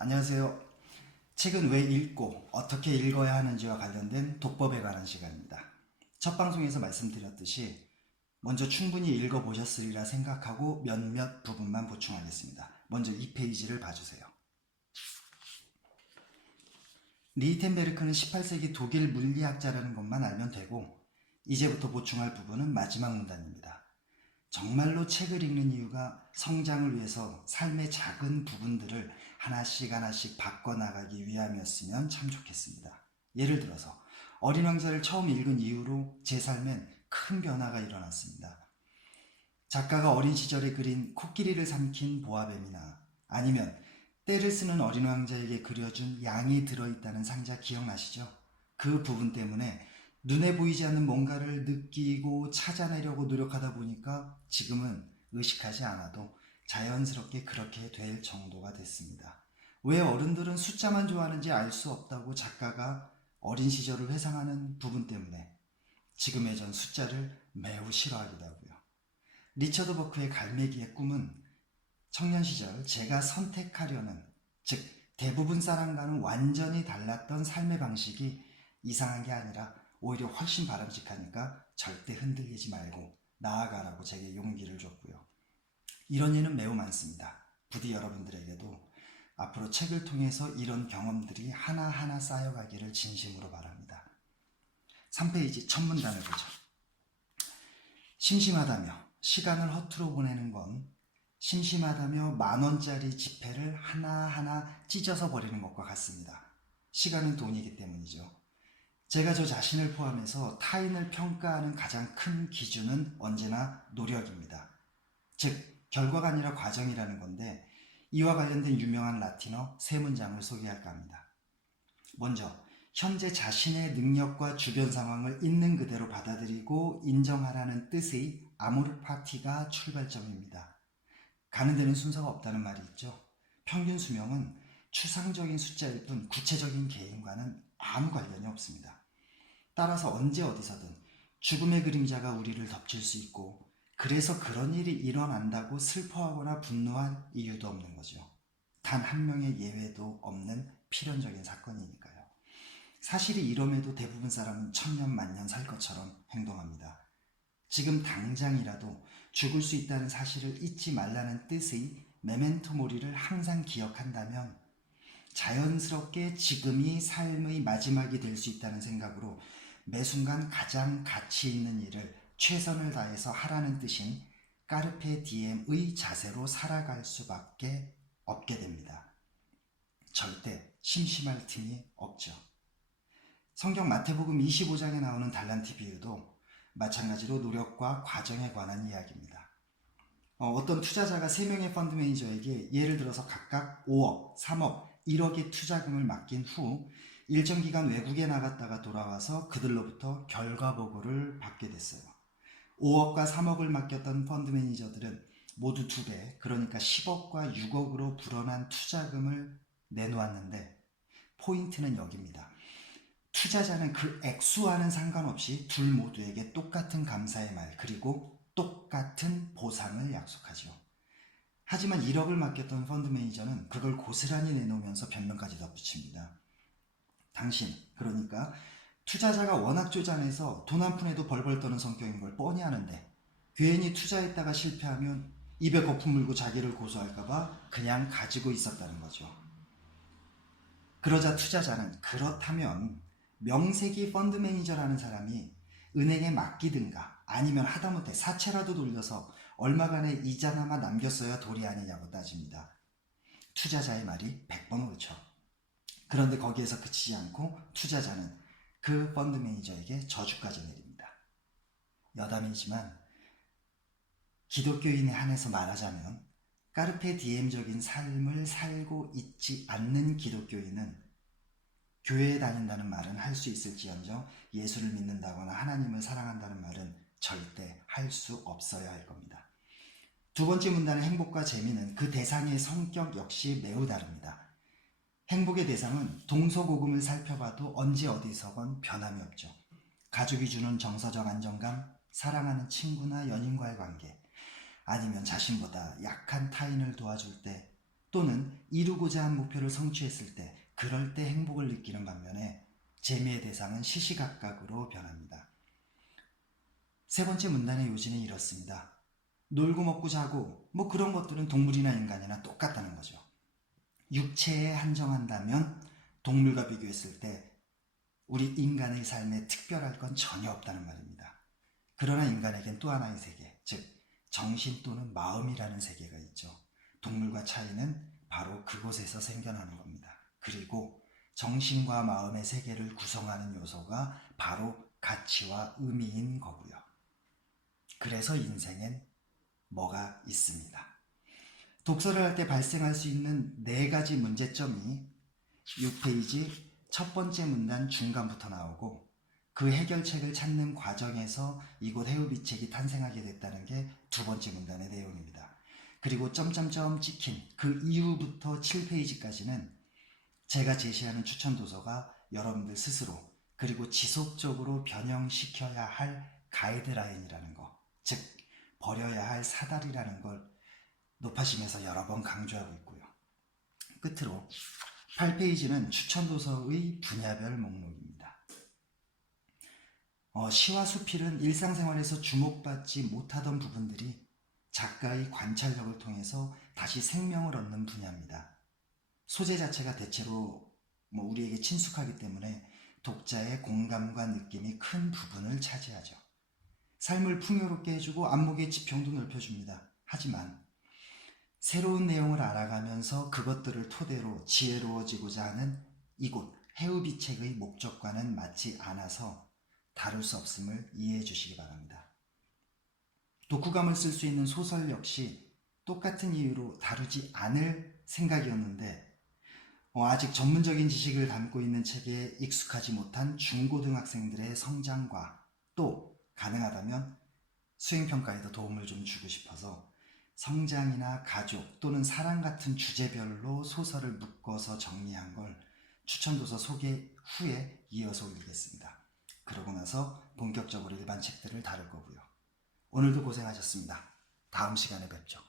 안녕하세요. 책은 왜 읽고 어떻게 읽어야 하는지와 관련된 독법에 관한 시간입니다. 첫 방송에서 말씀드렸듯이 먼저 충분히 읽어보셨으리라 생각하고 몇몇 부분만 보충하겠습니다. 먼저 이 페이지를 봐주세요. 리히텐베르크는 18세기 독일 물리학자라는 것만 알면 되고 이제부터 보충할 부분은 마지막 문단입니다. 정말로 책을 읽는 이유가 성장을 위해서 삶의 작은 부분들을 하나씩 바꿔나가기 위함이었으면 참 좋겠습니다. 예를 들어서 어린 왕자를 처음 읽은 이후로 제 삶엔 큰 변화가 일어났습니다. 작가가 어린 시절에 그린 코끼리를 삼킨 보아뱀이나 아니면 때를 쓰는 어린 왕자에게 그려준 양이 들어있다는 상자 기억나시죠? 그 부분 때문에 눈에 보이지 않는 뭔가를 느끼고 찾아내려고 노력하다 보니까 지금은 의식하지 않아도 자연스럽게 그렇게 될 정도가 됐습니다. 왜 어른들은 숫자만 좋아하는지 알 수 없다고 작가가 어린 시절을 회상하는 부분 때문에 지금의 전 숫자를 매우 싫어하기도 하고요. 리처드 버크의 갈매기의 꿈은 청년 시절 제가 선택하려는, 즉 대부분 사람과는 완전히 달랐던 삶의 방식이 이상한 게 아니라 오히려 훨씬 바람직하니까 절대 흔들리지 말고 나아가라고 제게 용기를 줬고요. 이런 예는 매우 많습니다. 부디 여러분들에게도 앞으로 책을 통해서 이런 경험들이 하나하나 쌓여가기를 진심으로 바랍니다. 3페이지 첫 문단을 보죠. 심심하다며 시간을 허투루 보내는 건 심심하다며 10,000원짜리 지폐를 하나하나 찢어서 버리는 것과 같습니다. 시간은 돈이기 때문이죠. 제가 저 자신을 포함해서 타인을 평가하는 가장 큰 기준은 언제나 노력입니다. 즉, 결과가 아니라 과정이라는 건데 이와 관련된 유명한 라틴어 세 문장을 소개할까 합니다. 먼저, 현재 자신의 능력과 주변 상황을 있는 그대로 받아들이고 인정하라는 뜻의 아모르 파티가 출발점입니다. 가는 데는 순서가 없다는 말이 있죠. 평균 수명은 추상적인 숫자일 뿐 구체적인 개인과는 아무 관련이 없습니다. 따라서 언제 어디서든 죽음의 그림자가 우리를 덮칠 수 있고 그래서 그런 일이 일어난다고 슬퍼하거나 분노할 이유도 없는 거죠. 단 한 명의 예외도 없는 필연적인 사건이니까요. 사실이 이럼에도 대부분 사람은 천년 만년 살 것처럼 행동합니다. 지금 당장이라도 죽을 수 있다는 사실을 잊지 말라는 뜻의 메멘토 모리를 항상 기억한다면 자연스럽게 지금이 삶의 마지막이 될 수 있다는 생각으로 매 순간 가장 가치 있는 일을 최선을 다해서 하라는 뜻인 까르페 디엠의 자세로 살아갈 수밖에 없게 됩니다. 절대 심심할 틈이 없죠. 성경 마태복음 25장에 나오는 달란트 비유도 마찬가지로 노력과 과정에 관한 이야기입니다. 어떤 투자자가 3명의 펀드 매니저에게 예를 들어서 각각 5억, 3억, 1억의 투자금을 맡긴 후 일정 기간 외국에 나갔다가 돌아와서 그들로부터 결과 보고를 받게 됐어요. 5억과 3억을 맡겼던 펀드 매니저들은 모두 2배, 그러니까 10억과 6억으로 불어난 투자금을 내놓았는데 포인트는 여기입니다. 투자자는 그 액수와는 상관없이 둘 모두에게 똑같은 감사의 말 그리고 똑같은 보상을 약속하죠. 하지만 1억을 맡겼던 펀드 매니저는 그걸 고스란히 내놓으면서 변명까지 덧붙입니다. 당신, 그러니까 투자자가 워낙 쪼잔해서 돈 한 푼에도 벌벌 떠는 성격인 걸 뻔히 아는데 괜히 투자했다가 실패하면 입에 거품 물고 자기를 고소할까봐 그냥 가지고 있었다는 거죠. 그러자 투자자는 그렇다면 명색이 펀드 매니저라는 사람이 은행에 맡기든가 아니면 하다못해 사채라도 돌려서 얼마간의 이자나마 남겼어야 도리 아니냐고 따집니다. 투자자의 말이 100번 옳죠. 그런데 거기에서 그치지 않고 투자자는 그 펀드 매니저에게 저주까지 내립니다. 여담이지만 기독교인에 한해서 말하자면 까르페 디엠적인 삶을 살고 있지 않는 기독교인은 교회에 다닌다는 말은 할 수 있을지언정 예수를 믿는다거나 하나님을 사랑한다는 말은 절대 할 수 없어야 할 겁니다. 두 번째 문단의 행복과 재미는 그 대상의 성격 역시 매우 다릅니다. 행복의 대상은 동서고금을 살펴봐도 언제 어디서건 변함이 없죠. 가족이 주는 정서적 안정감, 사랑하는 친구나 연인과의 관계, 아니면 자신보다 약한 타인을 도와줄 때 또는 이루고자 한 목표를 성취했을 때 그럴 때 행복을 느끼는 반면에 재미의 대상은 시시각각으로 변합니다. 세 번째 문단의 요지는 이렇습니다. 놀고 먹고 자고 뭐 그런 것들은 동물이나 인간이나 똑같다는 거죠. 육체에 한정한다면 동물과 비교했을 때 우리 인간의 삶에 특별할 건 전혀 없다는 말입니다. 그러나 인간에겐 또 하나의 세계, 즉 정신 또는 마음이라는 세계가 있죠. 동물과 차이는 바로 그곳에서 생겨나는 겁니다. 그리고 정신과 마음의 세계를 구성하는 요소가 바로 가치와 의미인 거고요. 그래서 인생엔 뭐가 있습니다. 독서를 할 때 발생할 수 있는 4가지 문제점이 6페이지 첫 번째 문단 중간부터 나오고 그 해결책을 찾는 과정에서 이곳 해우비책이 탄생하게 됐다는 게 2번째 문단의 내용입니다. 그리고 점점점 찍힌 그 이후부터 7페이지까지는 제가 제시하는 추천 도서가 여러분들 스스로 그리고 지속적으로 변형시켜야 할 가이드라인이라는 거, 즉 버려야 할 사다리라는 걸 높아심에서 여러 번 강조하고 있고요. 끝으로 8페이지는 추천도서의 분야별 목록입니다. 시와 수필은 일상생활에서 주목받지 못하던 부분들이 작가의 관찰력을 통해서 다시 생명을 얻는 분야입니다. 소재 자체가 대체로 우리에게 친숙하기 때문에 독자의 공감과 느낌이 큰 부분을 차지하죠. 삶을 풍요롭게 해주고 안목의 지평도 넓혀줍니다. 하지만 새로운 내용을 알아가면서 그것들을 토대로 지혜로워지고자 하는 이곳 해우비책의 목적과는 맞지 않아서 다룰 수 없음을 이해해 주시기 바랍니다. 독후감을 쓸 수 있는 소설 역시 똑같은 이유로 다루지 않을 생각이었는데 아직 전문적인 지식을 담고 있는 책에 익숙하지 못한 중고등학생들의 성장과 또 가능하다면 수행평가에도 도움을 좀 주고 싶어서 성장이나 가족 또는 사랑 같은 주제별로 소설을 묶어서 정리한 걸 추천도서 소개 후에 이어서 올리겠습니다. 그러고 나서 본격적으로 일반 책들을 다룰 거고요. 오늘도 고생하셨습니다. 다음 시간에 뵙죠.